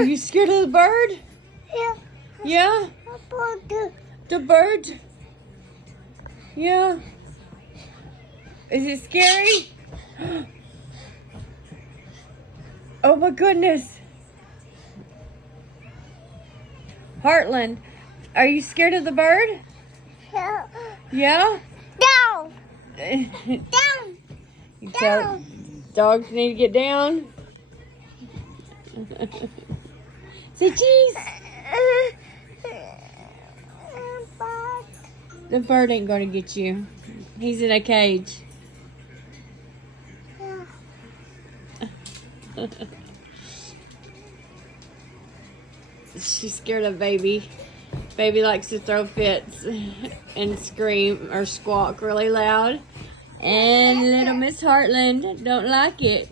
Are you scared of the bird? Yeah. Yeah? The bird? Yeah. Is it scary? Oh my goodness. Heartlynn, are you scared of the bird? Yeah. Yeah? Down. You Down. tell dogs need to get down? Say cheese. The bird ain't gonna get you. He's in a cage. She's scared of baby. Baby likes to throw fits and scream or squawk really loud. And little Miss Heartlynn don't like it.